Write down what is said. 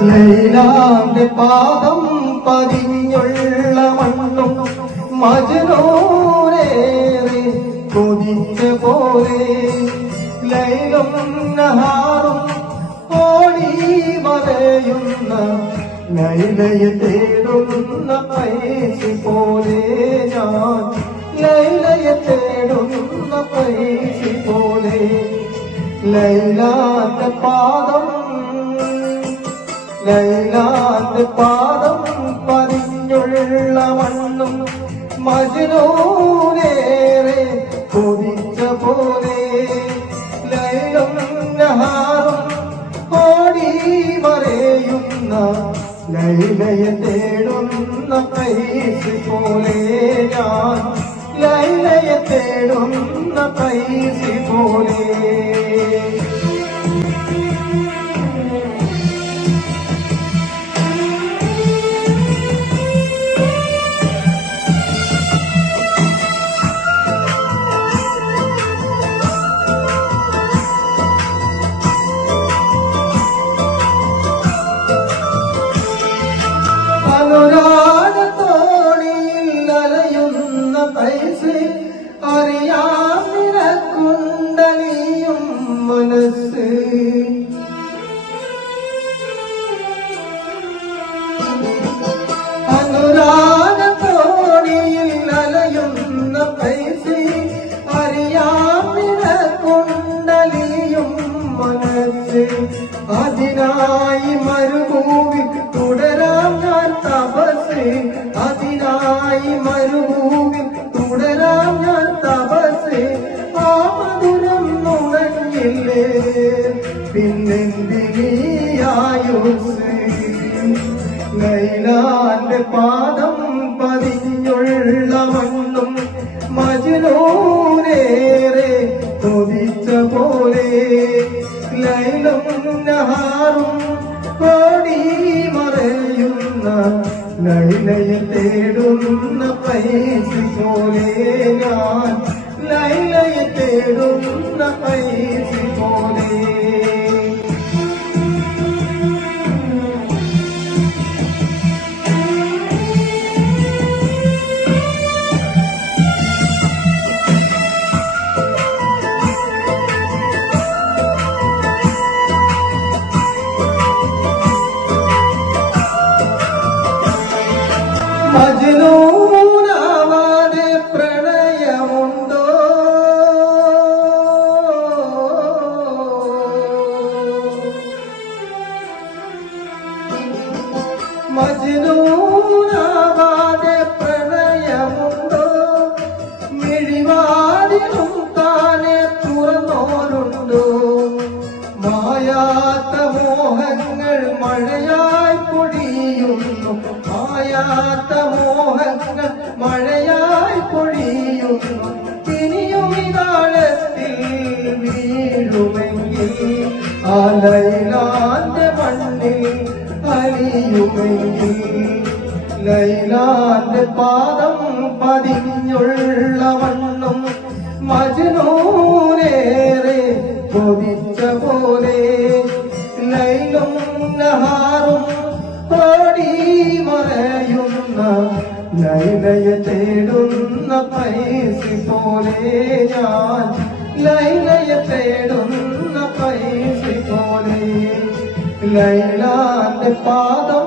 ലൈലാന്റെ പാദം പതിഞ്ഞുള്ള മണ്ണും മജ്നൂനേറെ കൊതിച്ച പോലെ ലൈലും നഹാറും ഓടി മറയുന്ന ലൈലയെ തേടുന്ന പൈസി പോലെ ഞാൻ ലൈലയെ തേടുന്ന പൈസി പോലെ ലൈലാന്റെ പാദം പതിഞ്ഞുള്ള മണ്ണും മജ്നൂനേറെ കൊതിച്ച പോലെ ലൈലും നഹാറും ഓടി മറയുന്ന ലൈലയെ തേടുന്ന പൈസി പോലെ ഞാൻ ലൈലയെ തേടുന്ന പൈസി പോലെ അനുരാഗത്തോണിയിൽ അലയുന്ന പൈസ അറിയാം നിനക്കുണ്ടലിയും മനസ്സ് അനുരാഗത്തോണിയിൽ അലയുന്ന പൈസ അറിയാം നിനക്കുണ്ടലിയും മനസ്സ് അതിനായി മരുഭൂമി തുടരാം ഞാൻ തപസ് അതിനായി മരുഭൂമി തുടരാം ഞാൻ തപസ് ആ മധുരം നുണഞ്ഞില്ലേ പിന്നെന്തിനീയായുസ് ലൈലാന്റെ പാദം പതിഞ്ഞുള്ള മണ്ണും മജ്നൂനേറെ കൊതിച്ച പോലെ ലൈലും നഹാറും ഓടി മറയുന്ന ലൈലയെ തേടുന്ന പൈസി പോലെ ഞാൻ ലൈലയെ തേടുന്ന പൈസി പോലെ മജ്നൂനാവാതെ പ്രണയമുണ്ടോ മജ്നൂനാവാതെ പ്രണയമുണ്ടോ മിഴിവാതിലും താനെ തുറന്നോരുണ്ടോ മായാത്ത മോഹങ്ങൾ മഴയായി പൊടിയുന്നു മായാത്ത മോഹങ്ങൾ മഴയായി പൊഴിയുന്നു ഇനിയും ഇതാഴത്തിൽ വീഴുമെങ്കിൽ ആ ലൈലാന്റെ മണ്ണിൽ അലിയുമെങ്കിൽ ലൈലാന്റെ പാദം പതിഞ്ഞുള്ള മണ്ണും മജ്നൂനേറെ കൊതിച്ച പോലെ ലൈലും നഹാറും ഓടി മറയുന്ന ലൈലയെ തേടുന്ന പൈസി പോലെ ഞാൻ ലൈലയെ തേടുന്ന പൈസി പോലെ ലൈലാന്റെ പാദം